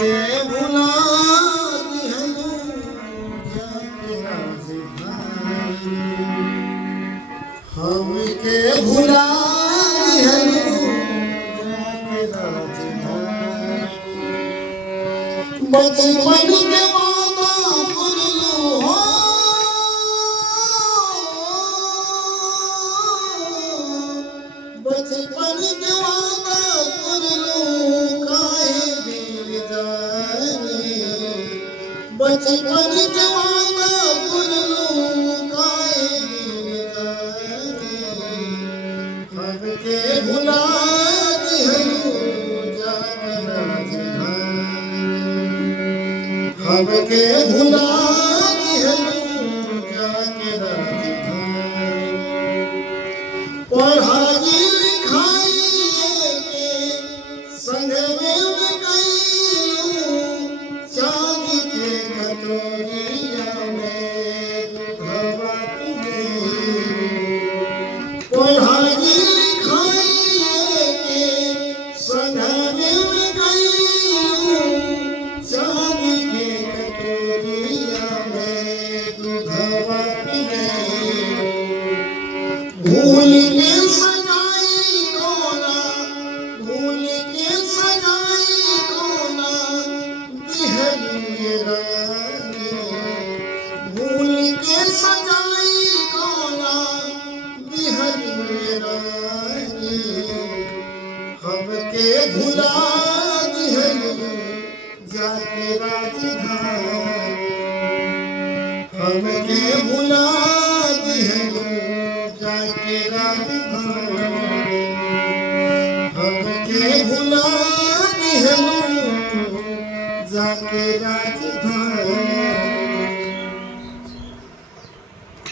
के भुला दिहनु जाके राजधानी हमके भुला दिहनु जाके राजधानी बचपन के वादा करलू हो बचपन के वादा करलू काहे दिल जानी बचपन के वादा करलू काहे दिल जानी हमके भुला दिहनु जाके राजधानी हमके भुला दिहनु जाके राजधानी पढ़ाई लिखाई के संगवे में गईलू चांद के कटोरिया में दूधवा पियलू पढ़ाई लिखाई के संगवे में गईलू चांद के कटोरिया में दूधवा पियलू भूल के सजाई कोना भूल के सजाई कोना दिहलिए रानी भूल के सजाई कोना दिहलिए रानी हमके भुला दिहलू जाके राजधानी हमके भुला दिहलू जाके राजधानी हमके भुला दिहनु जाके राजधानी।